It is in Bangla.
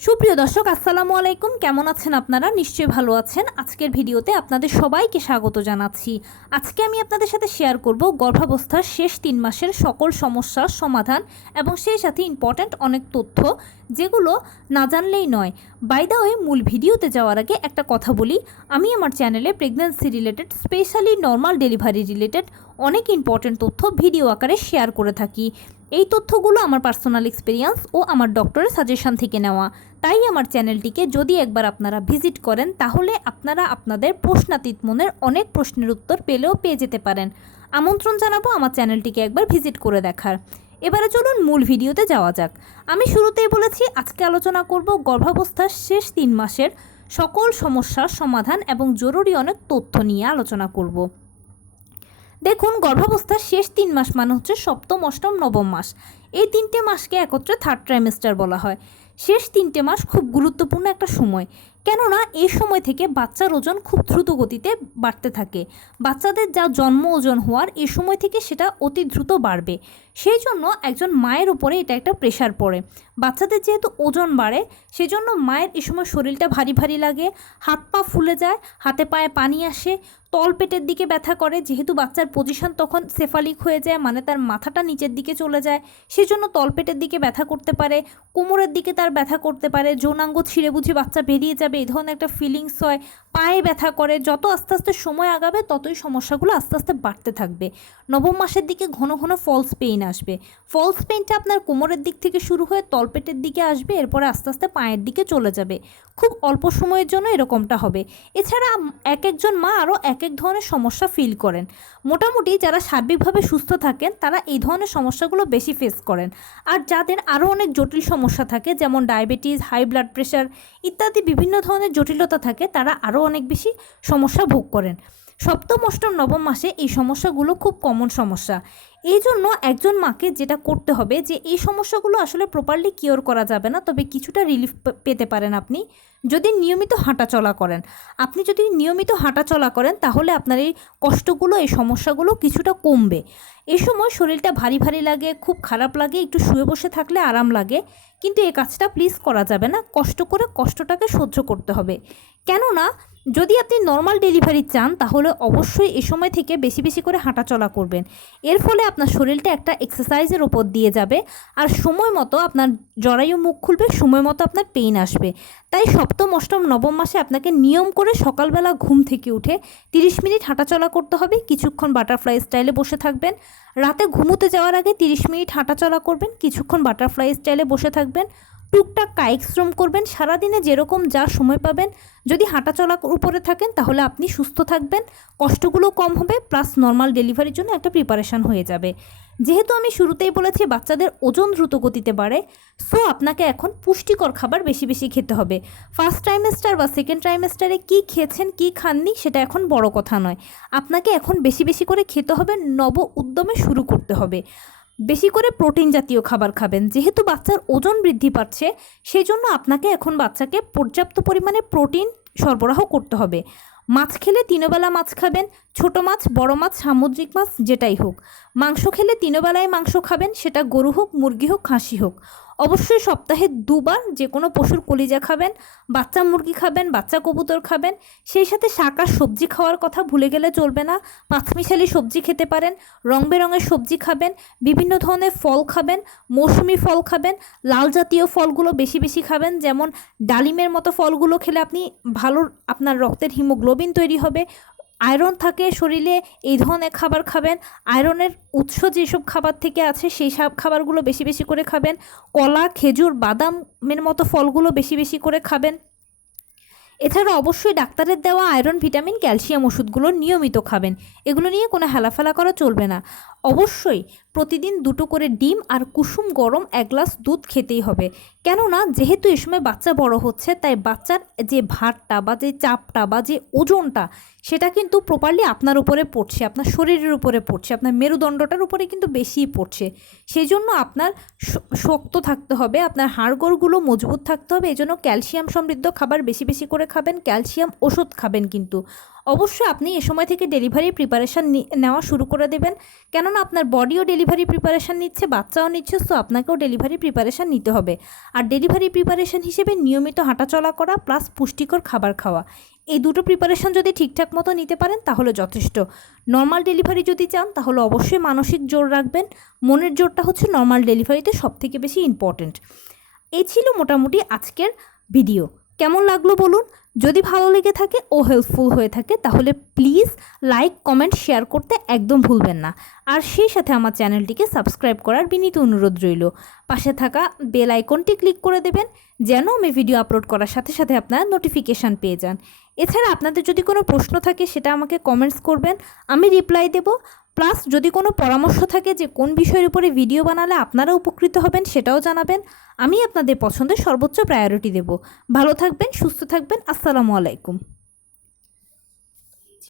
সুপ্রিয় দর্শক আসসালামু আলাইকুম, কেমন আছেন আপনারা? নিশ্চয়ই ভালো আছেন। আজকের ভিডিওতে আপনাদের সবাইকে স্বাগত জানাচ্ছি। আজকে আমি আপনাদের সাথে শেয়ার করব গর্ভাবস্থার শেষ 3 মাসের সকল সমস্যার সমাধান এবং সেই সাথে ইম্পর্ট্যান্ট অনেক তথ্য যেগুলো না জানলেই নয়। বাই দ্য ওয়ে, মূল ভিডিওতে যাওয়ার আগে একটা কথা বলি, আমি আমার চ্যানেলে pregnancy related, specially normal delivery related অনেক ইম্পর্ট্যান্ট তথ্য ভিডিও আকারে শেয়ার করে থাকি। এই তথ্যগুলো আমার পার্সোনাল এক্সপিরিয়েন্স ও আমার ডক্টরের সাজেশন থেকে নেওয়া। তাই আমার চ্যানেলটিকে যদি একবার আপনারা ভিজিট করেন তাহলে আপনারা আপনাদের প্রশ্নাতীত মনের অনেক প্রশ্নের উত্তর পেয়ে যেতে পারেন। আমন্ত্রণ জানাবো আমার চ্যানেলটিকে একবার ভিজিট করে দেখার। এবারে চলুন মূল ভিডিওতে যাওয়া যাক। আমি শুরুতেই বলেছি আজকে আলোচনা করব গর্ভাবস্থার শেষ 3 মাসের সকল সমস্যার সমাধান এবং জরুরি অনেক তথ্য নিয়ে আলোচনা করব। দেখুন, গর্ভাবস্থার শেষ 3 মাস মানে হচ্ছে সপ্তম, অষ্টম, নবম মাস। এই 3টে মাসকে একত্রে থার্ড ট্রাইমেস্টার বলা হয়। শেষ 3টে মাস খুব গুরুত্বপূর্ণ একটা সময়, কেননা এই সময় থেকে বাচ্চার ওজন খুব দ্রুত গতিতে বাড়তে থাকে। বাচ্চাদের যা জন্ম ওজন হওয়ার এই সময় থেকে সেটা অতি দ্রুত বাড়বে। সেই জন্য একজন মায়ের উপরে এটা একটা প্রেশার পড়ে। বাচ্চাদের যেহেতু ওজন বাড়ে সেজন্য মায়ের এই সময় শরীরটা ভারী ভারী লাগে, হাত পা ফুলে যায়, হাতে পায়ে পানি আসে, তলপেটের দিকে ব্যথা করে। যেহেতু বাচ্চার পজিশন তখন সেফালিক হয়ে যায়, মানে তার মাথাটা নিচের দিকে চলে যায়, সেজন্য তলপেটের দিকে ব্যথা করতে পারে, কোমরের দিকে তার ব্যথা করতে পারে, যৌনাঙ্গ ছিঁড়ে বুঝে বাচ্চা বেরিয়ে যাবে, এই ধরনের একটা ফিলিংস হয়, পায়ে ব্যথা করে। যত আস্তে আস্তে সময় আগাবে ততই সমস্যাগুলো আস্তে আস্তে বাড়তে থাকবে। নবম মাসের দিকে ঘন ঘন ফলস পেইন আসবে। ফলস পেইনটা আপনার কোমরের দিক থেকে শুরু হয়ে তলপেটের দিকে আসবে, এরপরে আস্তে আস্তে পায়ের দিকে চলে যাবে। খুব অল্প সময়ের জন্য এরকমটা হবে। এছাড়া এক একজন মা আরও এক এক ধরনের সমস্যা ফিল করেন। মোটামুটি যারা সার্বিকভাবে সুস্থ থাকেন তারা এই ধরনের সমস্যাগুলো বেশি ফেস করেন। আর যাদের আরও অনেক জটিল সমস্যা থাকে, যেমন ডায়াবেটিস, হাই ব্লাড প্রেশার ইত্যাদি বিভিন্ন ধরনের জটিলতা থাকে, তারা আরও অনেক বেশি সমস্যা ভোগ করেন। সপ্তম, অষ্টম, নবম মাসে এই সমস্যাগুলো খুব কমন সমস্যা। এই জন্য একজন মাকে যেটা করতে হবে যে এই সমস্যাগুলো আসলে প্রপারলি কিওর করা যাবে না, তবে কিছুটা রিলিফ পেতে পারেন আপনি যদি নিয়মিত হাঁটাচলা করেন। আপনি যদি নিয়মিত হাঁটাচলা করেন তাহলে আপনার এই কষ্টগুলো, এই সমস্যাগুলো কিছুটা কমবে। এই সময় শরীরটা ভারী ভারী লাগে, খুব খারাপ লাগে, একটু শুয়ে বসে থাকলে আরাম লাগে, কিন্তু এই কাজটা প্লিজ করা যাবে না। কষ্ট করে কষ্টটাকে সহ্য করতে হবে। কেননা যদি আপনি নর্মাল ডেলিভারি চান তাহলে অবশ্যই এ সময় থেকে বেশি বেশি করে হাঁটাচলা করবেন। এর ফলে আপনার শরীরটা একটা এক্সারসাইজের ওপর দিয়ে যাবে, আর সময় মতো আপনার জরায়ু মুখ খুলবে, সময় মতো আপনার পেইন আসবে। তাই সপ্তম, অষ্টম, নবম মাসে আপনাকে নিয়ম করে সকালবেলা ঘুম থেকে উঠে 30 মিনিট হাঁটাচলা করতে হবে। কিছুক্ষণ বাটারফ্লাই স্টাইলে বসে থাকবেন। রাতে ঘুমোতে যাওয়ার আগে 30 মিনিট হাঁটাচলা করবেন, কিছুক্ষণ বাটারফ্লাই স্টাইলে বসে থাকবেন। টুকটাক কায়িক শ্রম করবেন। সারাদিনে যেরকম যা সময় পাবেন, যদি হাঁটাচলার উপরে থাকেন তাহলে আপনি সুস্থ থাকবেন, কষ্টগুলো কম হবে, প্লাস নর্মাল ডেলিভারির জন্য একটা প্রিপারেশান হয়ে যাবে। যেহেতু আমি শুরুতেই বলেছি বাচ্চাদের ওজন দ্রুত গতিতে বাড়ে, সো আপনাকে এখন পুষ্টিকর খাবার বেশি বেশি খেতে হবে। ফার্স্ট ট্রাইমেস্টার বা সেকেন্ড ট্রাইমেস্টারে কী খেয়েছেন কী খাননি সেটা এখন বড় কথা নয়। আপনাকে এখন বেশি বেশি করে খেতে হবে, নব উদ্যমে শুরু করতে হবে। বেশি করে প্রোটিন জাতীয় খাবার খাবেন। যেহেতু বাচ্চার ওজন বৃদ্ধি পাচ্ছে সেই জন্য আপনাকে এখন বাচ্চাকে পর্যাপ্ত পরিমাণে প্রোটিন সরবরাহ করতে হবে। মাছ খেলে 3 বেলা মাছ খাবেন, ছোট মাছ, বড় মাছ, সামুদ্রিক মাছ যেটাই হোক। মাংস খেলে 3 বেলায় মাংস খাবেন, সেটা গরু হোক, মুরগি হোক, খাসি হোক। অবশ্যই সপ্তাহে 2 বার যে কোনো পশুর কলিজা খাবেন, বাচ্চা মুরগি খাবেন, বাচ্চা কবুতর খাবেন। সেই সাথে শাক আর সবজি খাওয়ার কথা ভুলে গেলে চলবে না। পাঁচমিশালি সবজি খেতে পারেন, রং বেরঙের সবজি খাবেন, বিভিন্ন ধরনের ফল খাবেন, মৌসুমি ফল খাবেন, লাল জাতীয় ফলগুলো বেশি বেশি খাবেন। যেমন ডালিমের মতো ফলগুলো খেলে আপনি ভালো, আপনার রক্তের হিমোগ্লোবিন তৈরি হবে, আয়রন থাকে শরীরে, এই ধরনের খাবার খাবেন। আয়রনের উৎস যেসব খাবার থেকে আছে সেই সব খাবারগুলো বেশি বেশি করে খাবেন। কলা, খেজুর, বাদামের মতো ফলগুলো বেশি বেশি করে খাবেন। এছাড়া অবশ্যই ডাক্তারের দেওয়া আয়রন, ভিটামিন, ক্যালসিয়াম ওষুধগুলো নিয়মিত খাবেন। এগুলো নিয়ে কোনো হেলাফেলা করা চলবে না। অবশ্যই প্রতিদিন 2টো করে ডিম আর কুসুম গরম 1 গ্লাস দুধ খেতেই হবে। কেননা যেহেতু এই সময় বাচ্চা বড় হচ্ছে, তাই বাচ্চার যে ভারটা বা যে চাপটা বা যে ওজনটা সেটা কিন্তু প্রপারলি আপনার উপরে পড়ছে, আপনার শরীরের উপরে পড়ছে, আপনার মেরুদণ্ডটার উপরে কিন্তু বেশিই পড়ছে। সেই জন্য আপনার শক্ত থাকতে হবে, আপনার হাড়গোড়গুলো মজবুত থাকতে হবে। এই জন্য ক্যালসিয়াম সমৃদ্ধ খাবার বেশি বেশি করে খাবেন, ক্যালসিয়াম ওষুধ খাবেন। কিন্তু অবশ্যই আপনি এ সময় থেকে ডেলিভারি প্রিপারেশান নেওয়া শুরু করে দেবেন, কেননা আপনার বডিও ডেলিভারি প্রিপারেশান নিচ্ছে, বাচ্চাও নিচ্ছে, সো আপনাকেও ডেলিভারি প্রিপারেশান নিতে হবে। আর ডেলিভারি প্রিপারেশান হিসেবে নিয়মিত হাঁটাচলা করা প্লাস পুষ্টিকর খাবার খাওয়া, এই দুটো প্রিপারেশান যদি ঠিকঠাক মতো নিতে পারেন তাহলে যথেষ্ট। নর্মাল ডেলিভারি যদি চান তাহলে অবশ্যই মানসিক জোর রাখবেন, মনের জোরটা হচ্ছে নর্মাল ডেলিভারিতে সবথেকে বেশি ইম্পর্ট্যান্ট। এই ছিল মোটামুটি আজকের ভিডিও। কেমন লাগলো বলুন? যদি ভালো লেগে থাকে ও হেল্পফুল হয়ে থাকে তাহলে প্লিজ লাইক, কমেন্ট, শেয়ার করতে একদম ভুলবেন না। আর সেই সাথে আমার চ্যানেলটিকে সাবস্ক্রাইব করার বিনীত অনুরোধ রইল। পাশে থাকা বেল আইকনটি ক্লিক করে দেবেন যেন আমি ভিডিও আপলোড করার সাথে সাথে আপনারা নোটিফিকেশান পেয়ে যান। এছাড়া আপনাদের যদি কোনো প্রশ্ন থাকে সেটা আমাকে কমেন্টস করবেন, আমি রিপ্লাই দেব। প্লাস যদি কোনো পরামর্শ থাকে যে কোন বিষয়ের উপরে ভিডিও বানালে আপনারা উপকৃত হবেন সেটাও জানাবেন, আমি আপনাদের পছন্দের সর্বোচ্চ প্রায়োরিটি দেব। ভালো থাকবেন, সুস্থ থাকবেন। আসসালামু আলাইকুম।